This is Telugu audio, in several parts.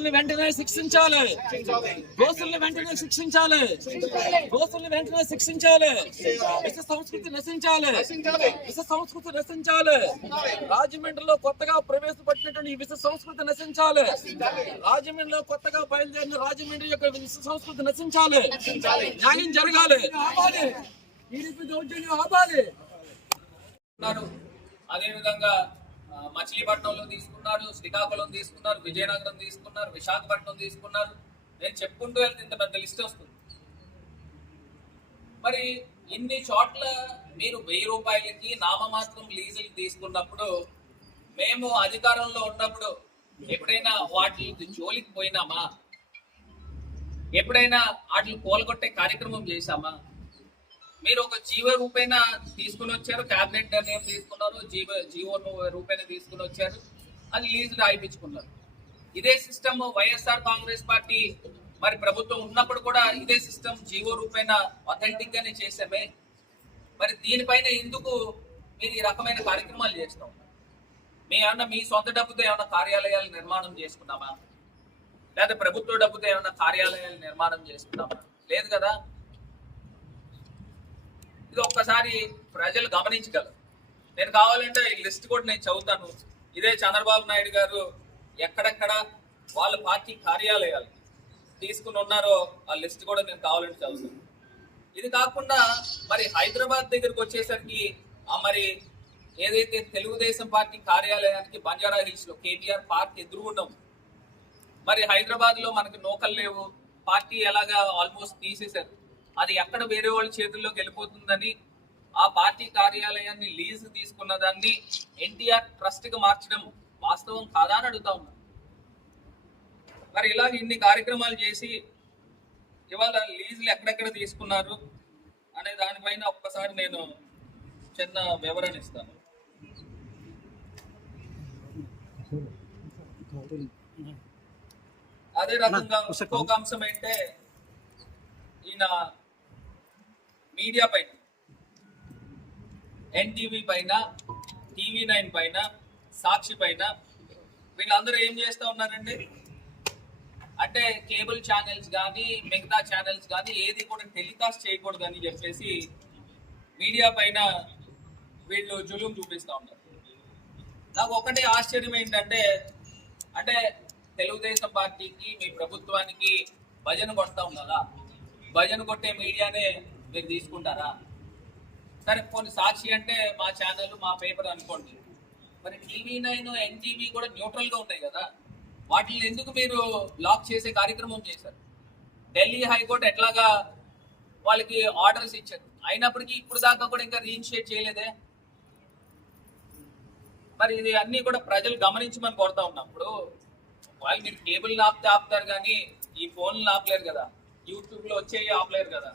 దోసుల్ని వెంటనే శిక్షించాలి. దోసుల్ని వెంటనే శిక్షించాలి. దోసుల్ని వెంటనే శిక్షించాలి. విష సంస్కృతి నశించాలి. విష సంస్కృతి నశించాలి. రాజమండ్రిలో కొత్తగా ప్రవేశపెట్టినటువంటి ఈ విష సంస్కృతి నశించాలి. రాజమండ్రిలో కొత్తగా బయలుదేరిన రాజమండ్రి యొక్క విష సంస్కృతి నశించాలి. న్యాయం జరగాలి. టీడీపీ దౌర్జన్యం ఆపాలి. అదేవిధంగా మచిలీపట్నంలో తీసుకున్నారు, శ్రీకాకుళం తీసుకున్నారు, విజయనగరం తీసుకున్నారు, విశాఖపట్నం తీసుకున్నారు. నేను చెప్పుకుంటూ వెళ్తే ఇంత పెద్ద లిస్ట్ వస్తుంది. మరి ఇన్ని చోట్ల మీరు 1000 రూపాయలకి నామమాత్రం లీజులు తీసుకున్నప్పుడు, మేము అధికారంలో ఉన్నప్పుడు ఎప్పుడైనా వాటికి జోలికి పోయినామా? ఎప్పుడైనా వాటిని కోలుగొట్టే కార్యక్రమం చేశామా? మీరు ఒక జీవో రూపేణ తీసుకుని వచ్చారు, క్యాబినెట్ నిర్ణయం తీసుకున్నారు, జీవో రూపేణ తీసుకుని వచ్చారు, అది లీజు రాయిపించుకున్నారు. ఇదే సిస్టమ్ వైఎస్ఆర్ కాంగ్రెస్ పార్టీ మరి ప్రభుత్వం ఉన్నప్పుడు కూడా ఇదే సిస్టమ్ జీవో రూపేణ అథెంటిక్ గానే చేసామే. మరి దీనిపైన ఎందుకు మీరు ఈ రకమైన కార్యక్రమాలు చేస్తాం? మీ సొంత డబ్బుతో ఏమైనా కార్యాలయాలు నిర్మాణం చేసుకున్నామా? లేదా ప్రభుత్వ డబ్బుతో ఏమైనా కార్యాలయాలు నిర్మాణం చేసుకున్నామా? లేదు కదా. ఇది ఒక్కసారి ప్రజలు గమనించగలరు. నేను కావాలంటే ఈ లిస్ట్ కూడా నేను చదువుతాను. ఇదే చంద్రబాబు నాయుడు గారు ఎక్కడెక్కడ వాళ్ళ పార్టీ కార్యాలయాలు తీసుకుని ఉన్నారో ఆ లిస్ట్ కూడా నేను కావాలంటే చదువుతాను. ఇది కాకుండా మరి హైదరాబాద్ దగ్గరకు వచ్చేసరికి మరి ఏదైతే తెలుగుదేశం పార్టీ కార్యాలయానికి బంజారా హిల్స్ లో కేబీఆర్ పార్క్ ఎదురుగుండం. మరి హైదరాబాద్ లో మనకి నోకలు లేవు, పార్టీ ఎలాగా ఆల్మోస్ట్ తీసేశారు. అది ఎక్కడ వేరే వాళ్ళ చేతుల్లోకి వెళ్ళిపోతుందని ఆ పార్టీ కార్యాలయాన్ని లీజు తీసుకున్న దాన్ని ఎన్టీఆర్ ట్రస్ట్ గా మార్చడం వాస్తవం కాదా అని అడుగుతా ఉన్నా. మరి ఇలాగ ఇన్ని కార్యక్రమాలు చేసి ఇవాళ లీజులు ఎక్కడెక్కడ తీసుకున్నారు అనే దానిపైన ఒక్కసారి నేను చిన్న వివరణ ఇస్తాను. అదే రకంగా ఇంకొక అంశం ఏంటంటే, ఈయన మీడియా పైన, ఎన్టీవీ పైన, TV9 పైన, సాక్షి పైన వీళ్ళందరూ ఏం చేస్తూ ఉన్నారండి అంటే కేబుల్ ఛానల్స్ కానీ మిగతా ఛానల్స్ కానీ ఏది కూడా టెలికాస్ట్ చేయకూడదు అని చెప్పేసి మీడియా పైన వీళ్ళు జులుం చూపిస్తూ ఉన్నారు. నాకు ఒకటే ఆశ్చర్యం ఏంటంటే, అంటే తెలుగుదేశం పార్టీకి మీ ప్రభుత్వానికి భజన కొడతా ఉన్నారా? భజన కొట్టే మీడియానే మీరు తీసుకుంటారా? సరే కొన్ని సాక్షి అంటే మా ఛానల్ మా పేపర్ అనుకోండి, మరి TV9 NTV కూడా న్యూట్రల్ గా ఉన్నాయి కదా, వాటిని ఎందుకు మీరు లాక్ చేసే కార్యక్రమం చేశారు? ఢిల్లీ హైకోర్టు ఎట్లాగా వాళ్ళకి ఆర్డర్స్ ఇచ్చారు, అయినప్పటికీ ఇప్పుడు దాకా కూడా ఇంకా రీఇనిషియేట్ చేయలేదే. మరి ఇది అన్ని కూడా ప్రజలు గమనించమని కోరుతా ఉన్నప్పుడు వాళ్ళు మీరు కేబుల్ ఆపుతారు కానీ ఈ ఫోన్లు ఆపలేరు కదా, యూట్యూబ్ లో వచ్చేవి ఆపలేరు కదా,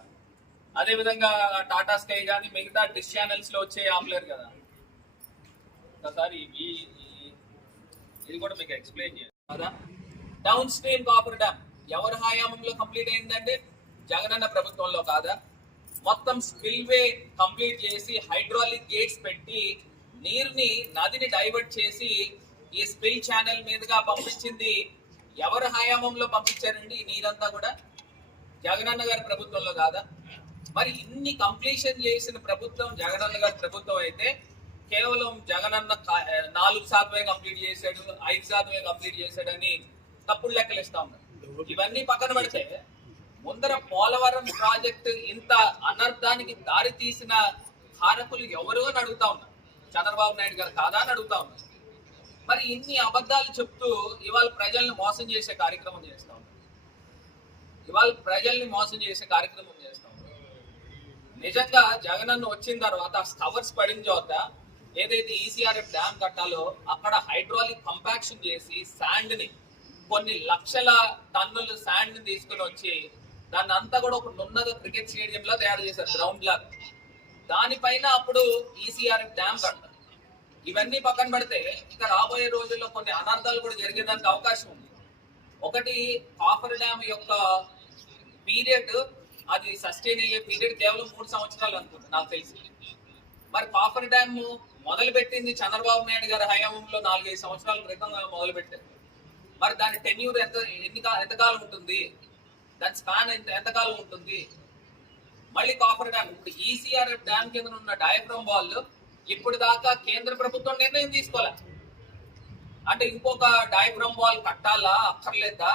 అదే విధంగా టాటా స్కై కానీ మిగతా డిష్ ఛానల్స్ లో వచ్చేవి ఆపలేరు కదా. ఒకసారి ఇది కూడా మీకు ఎక్స్ప్లెయిన్ చేయాలి కదా. డౌన్ స్ట్రీమ్ కాపర్ డ్యామ్ ఎవరి హయాంలో కంప్లీట్ అయిందంటే జగనన్న ప్రభుత్వంలో కాదా? మొత్తం స్పిల్వే కంప్లీట్ చేసి హైడ్రాలిక్ గేట్స్ పెట్టి నీరుని నదిని డైవర్ట్ చేసి ఈ స్పిల్ ఛానల్ మీదుగా పంపించింది ఎవరి హయాంలో పంపించారండి? ఈ నీరంతా కూడా జగనన్న గారి ప్రభుత్వంలో కాదా? మరి ఇన్ని కంప్లీషన్ చేసిన ప్రభుత్వం జగనన్న గారి ప్రభుత్వం అయితే కేవలం జగనన్న 4% కంప్లీట్ చేశాడు, 5% కంప్లీట్ చేశాడని తప్పుడు లెక్కలు ఇస్తా ఉన్నారు. ఇవన్నీ పక్కన పెడితే ముందర పోలవరం ప్రాజెక్టు ఇంత అనర్థానికి దారి తీసిన కారకులు ఎవరు అని అడుగుతా ఉన్నారు. చంద్రబాబు నాయుడు గారు కాదా అని అడుగుతా ఉన్నారు. మరి ఇన్ని అబద్ధాలు చెప్తూ ఇవాళ ప్రజల్ని మోసం చేసే కార్యక్రమం చేస్తా ఉన్నారు. నిజంగా జగనన్న వచ్చిన తర్వాత కవర్స్ పడిన తర్వాత ఏదైతే ECRF డ్యామ్ కట్టాలో అక్కడ హైడ్రాలిక్ కంపాక్షన్ చేసి శాండ్ ని కొన్ని లక్షల టన్నుల శాండ్ ని తీసుకుని వచ్చి దాన్ని అంతా కూడా ఒక నున్నగా క్రికెట్ స్టేడియం లా తయారు చేశారు, గ్రౌండ్ లా. దానిపైన అప్పుడు ECRF డ్యామ్ కట్టారు. ఇవన్నీ పక్కన పెడితే ఇంకా రాబోయే రోజుల్లో కొన్ని అనర్థాలు కూడా జరిగేదానికి అవకాశం ఉంది. ఒకటి, కాఫర్ డ్యామ్ యొక్క పీరియడ్, అది సస్టైన్ అయ్యే పీరియడ్ కేవలం 3 సంవత్సరాలు అనుకుంటా నాకు తెలిసి. మరి కాఫర్ డ్యామ్ మొదలు పెట్టింది చంద్రబాబు నాయుడు గారి హయాంలో 4-5 సంవత్సరాల క్రితం మొదలు పెట్టారు. మరి దాని టెన్యూర్ ఎంతకాలం ఉంటుంది, దాని స్పాన్ ఎంతకాలం ఉంటుంది. మళ్ళీ కాఫర్ డ్యామ్, ఇప్పుడు ఈసీఆర్ఎఫ్ డ్యామ్ కింద ఉన్న డయాఫ్రమ్ వాల్ ఇప్పుడు దాకా కేంద్ర ప్రభుత్వం నిర్ణయం తీసుకోలే. అంటే ఇంకొక డయాఫ్రమ్ వాల్ కట్టాలా అక్కర్లేదా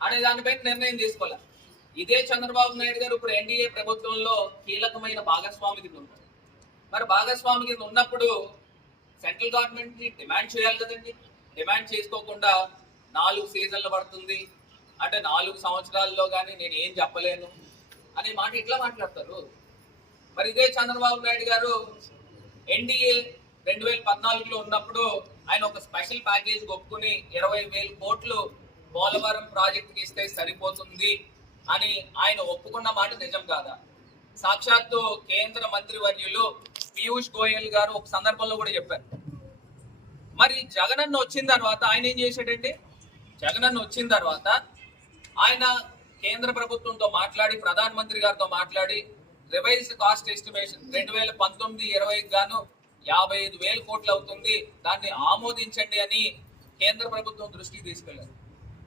అనే దానిపైన నిర్ణయం తీసుకోలే. ఇదే చంద్రబాబు నాయుడు గారు ఇప్పుడు ఎన్డీఏ ప్రభుత్వంలో కీలకమైన భాగస్వామి కింద ఉన్నారు. మరి భాగస్వామి కింద ఉన్నప్పుడు సెంట్రల్ గవర్నమెంట్ ని డిమాండ్ చేయాలి కదండి. డిమాండ్ చేసుకోకుండా 4 సీజన్లు పడుతుంది అంటే 4 సంవత్సరాల్లో కానీ నేను ఏం చెప్పలేను అనే మాట ఇట్లా మాట్లాడతారు. మరి ఇదే చంద్రబాబు నాయుడు గారు ఎన్డీఏ 2014లో ఉన్నప్పుడు ఆయన ఒక స్పెషల్ ప్యాకేజ్ ఒప్పుకుని 20,000 కోట్లు పోలవరం ప్రాజెక్టుకి ఇస్తే సరిపోతుంది అని ఆయన ఒప్పుకున్న మాట నిజం కాదా? సాక్షాత్తు కేంద్ర మంత్రి వర్యులు పీయూష్ గోయల్ గారు ఒక సందర్భంలో కూడా చెప్పారు. మరి జగనన్న వచ్చిన తర్వాత ఆయన ఏం చేశాడంటే, జగనన్న వచ్చిన తర్వాత ఆయన కేంద్ర ప్రభుత్వంతో మాట్లాడి ప్రధానమంత్రి గారితో మాట్లాడి రివైజ్డ్ కాస్ట్ ఎస్టిమేషన్ 2019-20 గాను 55,000 కోట్లు అవుతుంది, దాన్ని ఆమోదించండి అని కేంద్ర ప్రభుత్వం దృష్టికి తీసుకెళ్లారు.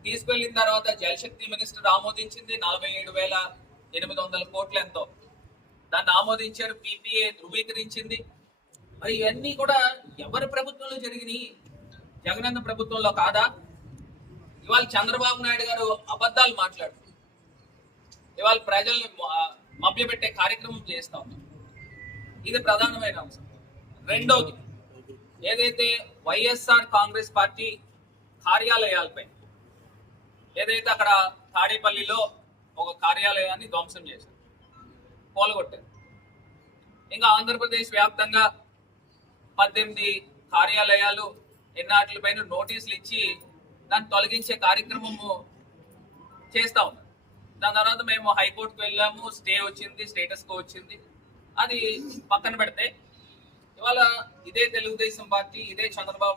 తీసుకెళ్లిన తర్వాత జలశక్తి మినిస్టర్ ఆమోదించింది 47,800 కోట్లు ఎంతో, దాన్ని ఆమోదించారు. పీపీఏ ధృవీకరించింది. మరి ఇవన్నీ కూడా ఎవరి ప్రభుత్వంలో జరిగినాయి? జగనన్న ప్రభుత్వంలో కాదా? ఇవాళ చంద్రబాబు నాయుడు గారు అబద్ధాలు మాట్లాడు ఇవాళ ప్రజల్ని మభ్యపెట్టే కార్యక్రమం చేస్తా ఉన్నారు. ఇది ప్రధానమైన అంశం. రెండోది, ఏదైతే వైఎస్ఆర్ కాంగ్రెస్ పార్టీ కార్యాలయాలపై ఏదైతే అక్కడ తాడేపల్లిలో ఒక కార్యాలయాన్ని ధ్వంసం చేశారు, కూలగొట్టారు. ఇంకా ఆంధ్రప్రదేశ్ వ్యాప్తంగా 18 కార్యాలయాలు ఎన్నాటిపైన నోటీసులు ఇచ్చి దాన్ని తొలగించే కార్యక్రమము చేస్తా ఉన్నారు. దాని తర్వాత మేము హైకోర్టుకు వెళ్ళాము, స్టే వచ్చింది, స్టేటస్ కో వచ్చింది. అది పక్కన పెడితే ఇవాళ ఇదే తెలుగుదేశం పార్టీ, ఇదే చంద్రబాబు